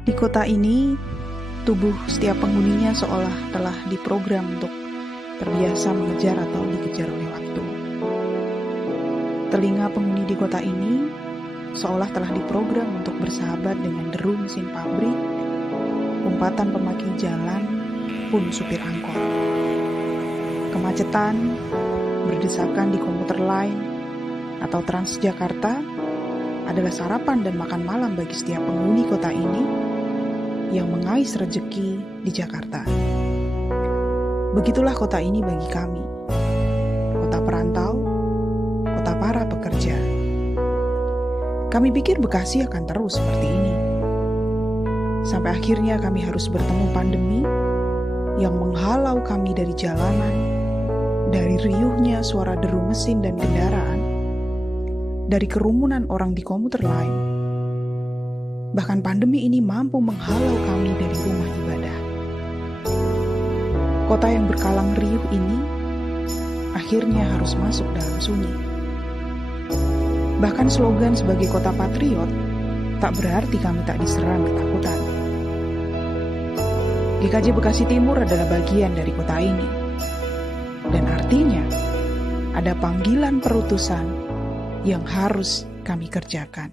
Di kota ini, tubuh setiap penghuninya seolah telah diprogram untuk terbiasa mengejar atau dikejar oleh waktu. Telinga penghuni di kota ini seolah telah diprogram untuk bersahabat dengan deru mesin pabrik, umpatan pemakai jalan, pun supir angkot. Kemacetan, berdesakan di komuter lain, atau Transjakarta adalah sarapan dan makan malam bagi setiap penghuni kota ini yang mengais rejeki di Jakarta. Begitulah kota ini bagi kami, kota perantau, kota para pekerja. Kami pikir Bekasi akan terus seperti ini. Sampai akhirnya kami harus bertemu pandemi yang menghalau kami dari jalanan, dari riuhnya suara deru mesin dan kendaraan, dari kerumunan orang di komuter lain. Bahkan pandemi ini mampu menghalau kami dari rumah ibadah. Kota yang berkalang riuh ini akhirnya harus masuk dalam sunyi. Bahkan slogan sebagai kota patriot tak berarti kami tak diserang ketakutan. GKJ Bekasi Timur adalah bagian dari kota ini. Dan artinya ada panggilan perutusan yang harus kami kerjakan.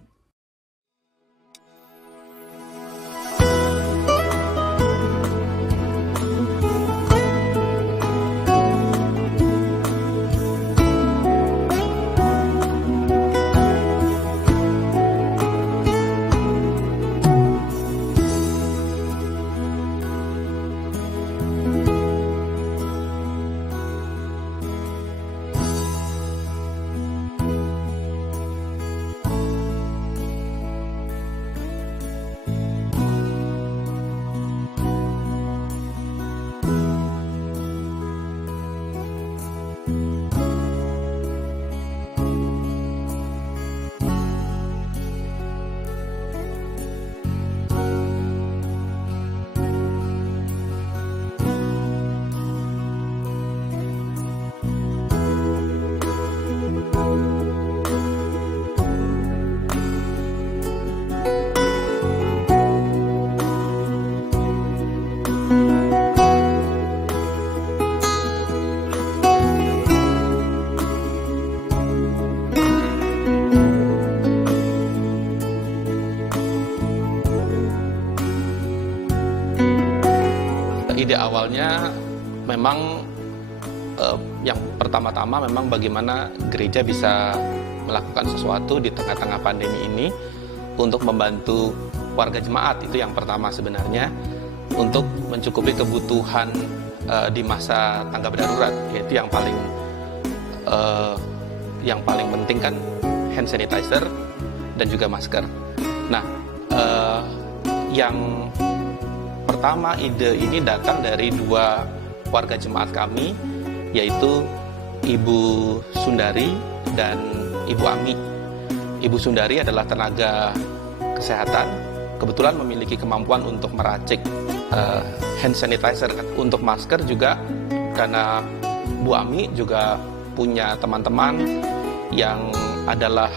Ide awalnya memang yang pertama-tama memang bagaimana gereja bisa melakukan sesuatu di tengah-tengah pandemi ini untuk membantu warga jemaat. Itu yang pertama sebenarnya, untuk mencukupi kebutuhan di masa tanggap darurat, yaitu yang paling penting kan hand sanitizer dan juga masker. Nah, yang pertama ide ini datang dari dua warga jemaat kami, yaitu Ibu Sundari dan Ibu Ami. Ibu Sundari adalah tenaga kesehatan, kebetulan memiliki kemampuan untuk meracik hand sanitizer. Untuk masker juga, karena Bu Ami juga punya teman-teman yang adalah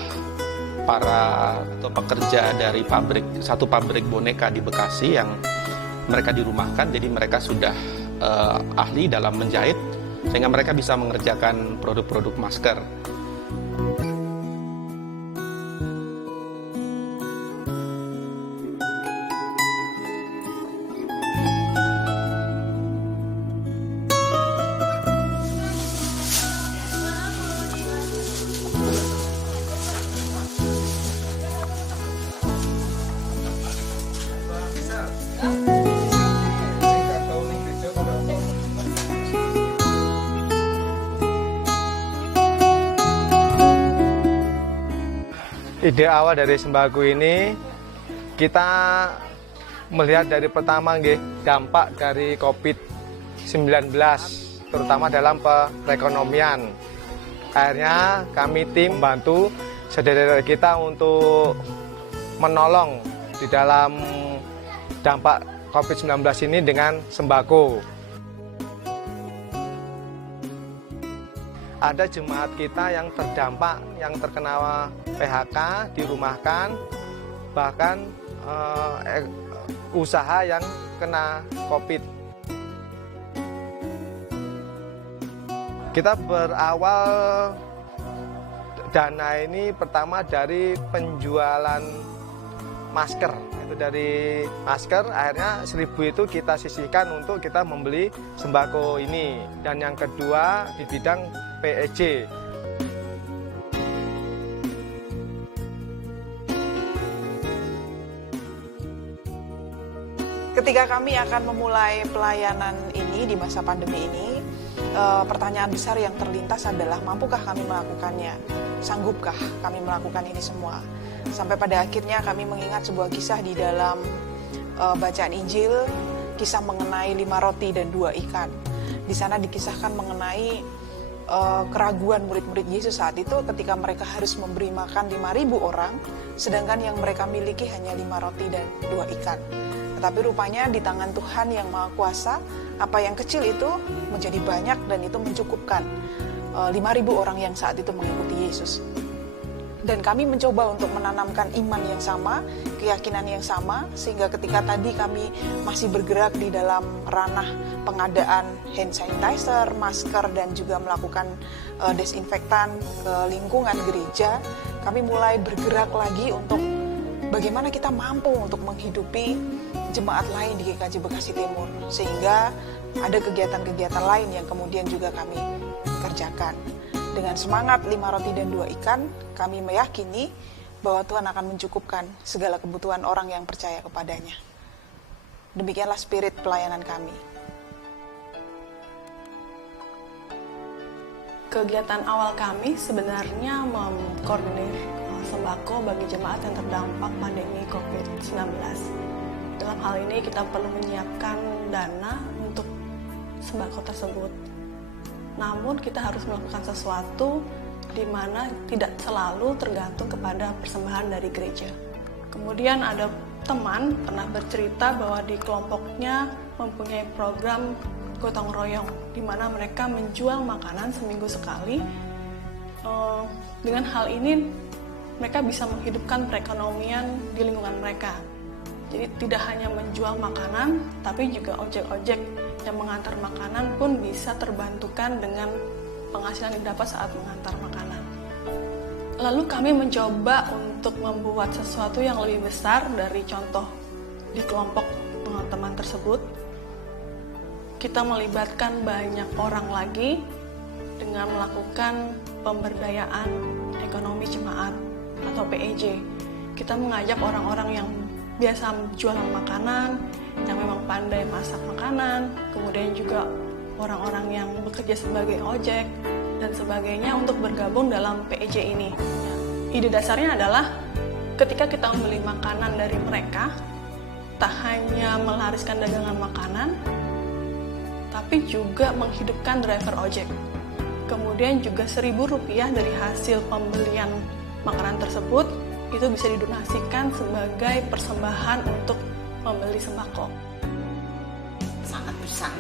para atau pekerja dari satu pabrik boneka di Bekasi yang mereka dirumahkan, jadi mereka sudah ahli dalam menjahit, sehingga mereka bisa mengerjakan produk-produk masker. Ide awal dari sembako ini, kita melihat dari pertama dampak dari COVID-19, terutama dalam perekonomian. Akhirnya kami tim membantu saudara kita untuk menolong di dalam dampak COVID-19 ini dengan sembako. Ada jemaat kita yang terdampak, yang terkena PHK, dirumahkan, bahkan usaha yang kena COVID. Kita berawal dana ini pertama dari penjualan masker. Itu dari masker, akhirnya 1.000 itu kita sisihkan untuk kita membeli sembako ini. Dan yang kedua di bidang PEJ. Ketika kami akan memulai pelayanan ini di masa pandemi ini, pertanyaan besar yang terlintas adalah mampukah kami melakukannya? Sanggupkah kami melakukan ini semua? Sampai pada akhirnya kami mengingat sebuah kisah di dalam bacaan Injil, kisah mengenai 5 roti dan 2 ikan. Di sana dikisahkan mengenai keraguan murid-murid Yesus saat itu ketika mereka harus memberi makan 5.000 orang, sedangkan yang mereka miliki hanya 5 roti dan 2 ikan. Tetapi rupanya di tangan Tuhan yang Maha Kuasa, apa yang kecil itu menjadi banyak dan itu mencukupkan 5.000 orang yang saat itu mengikuti Yesus. Dan kami mencoba untuk menanamkan iman yang sama, keyakinan yang sama, sehingga ketika tadi kami masih bergerak di dalam ranah pengadaan hand sanitizer, masker, dan juga melakukan desinfektan ke lingkungan gereja, kami mulai bergerak lagi untuk bagaimana kita mampu untuk menghidupi jemaat lain di GKJ Bekasi Timur, sehingga ada kegiatan-kegiatan lain yang kemudian juga kami kerjakan. Dengan semangat 5 roti dan 2 ikan, kami meyakini bahwa Tuhan akan mencukupkan segala kebutuhan orang yang percaya kepadanya. Demikianlah spirit pelayanan kami. Kegiatan awal kami sebenarnya mengkoordinir sembako bagi jemaat yang terdampak pandemi COVID-19. Dalam hal ini kita perlu menyiapkan dana untuk sembako tersebut. Namun kita harus melakukan sesuatu di mana tidak selalu tergantung kepada persembahan dari gereja. Kemudian ada teman pernah bercerita bahwa di kelompoknya mempunyai program gotong royong, di mana mereka menjual makanan seminggu sekali. Dengan hal ini mereka bisa menghidupkan perekonomian di lingkungan mereka. Jadi tidak hanya menjual makanan, tapi juga ojek-ojek yang mengantar makanan pun bisa terbantukan dengan penghasilan yang didapat saat mengantar makanan. Lalu kami mencoba untuk membuat sesuatu yang lebih besar dari contoh di kelompok teman-teman tersebut. Kita melibatkan banyak orang lagi dengan melakukan pemberdayaan ekonomi jemaat atau PEJ. Kita mengajak orang-orang yang biasa jualan makanan, yang memang pandai masak makanan, kemudian juga orang-orang yang bekerja sebagai ojek dan sebagainya untuk bergabung dalam PEJ ini. Ide dasarnya adalah ketika kita membeli makanan dari mereka, tak hanya melariskan dagangan makanan, tapi juga menghidupkan driver ojek. Kemudian juga Rp1.000 dari hasil pembelian makanan tersebut itu bisa didonasikan sebagai persembahan untuk membeli sembako. Sangat besar.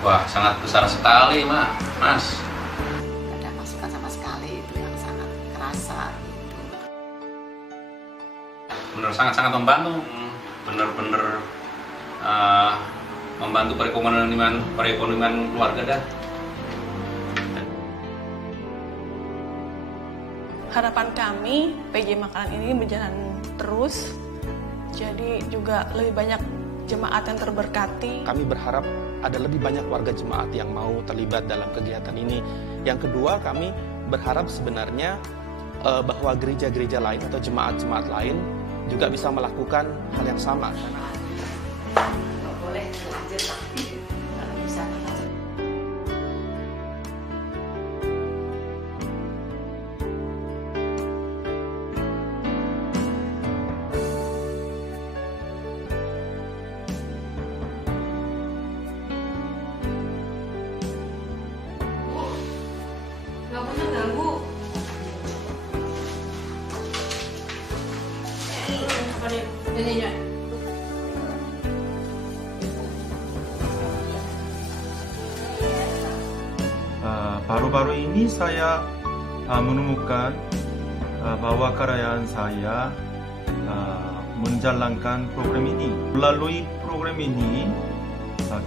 Wah, sangat besar sekali, Mas. Tidak ada masukan sama sekali, itu yang sangat kerasa. Gitu. Benar, sangat membantu. Benar-benar membantu perekonomian keluarga dah. Harapan kami, PJ Makanan ini berjalan terus, jadi juga lebih banyak jemaat yang terberkati. Kami berharap ada lebih banyak warga jemaat yang mau terlibat dalam kegiatan ini. Yang kedua, kami berharap sebenarnya bahwa gereja-gereja lain atau jemaat-jemaat lain juga bisa melakukan hal yang sama. Nggak boleh lanjut lagi, kalau bisa. Gak pernah ganggu. Apa nih? Nyanyinya. Baru-baru ini saya menemukan bahwa karya saya menjalankan program ini. Melalui program ini,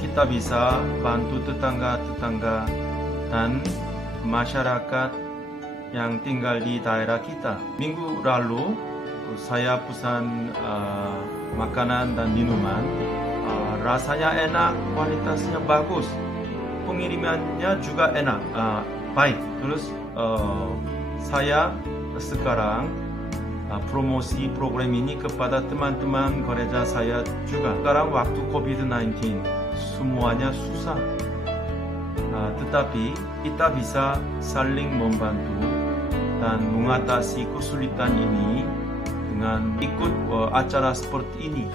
kita bisa bantu tetangga-tetangga dan masyarakat yang tinggal di daerah kita. Minggu lalu, saya pesan makanan dan minuman. Rasanya enak, kualitasnya bagus. Pengirimannya juga enak, baik. Terus saya sekarang promosi program ini kepada teman-teman gereja saya juga. Sekarang waktu COVID-19 semuanya susah, tetapi kita bisa saling membantu dan mengatasi kesulitan ini dengan ikut acara seperti ini.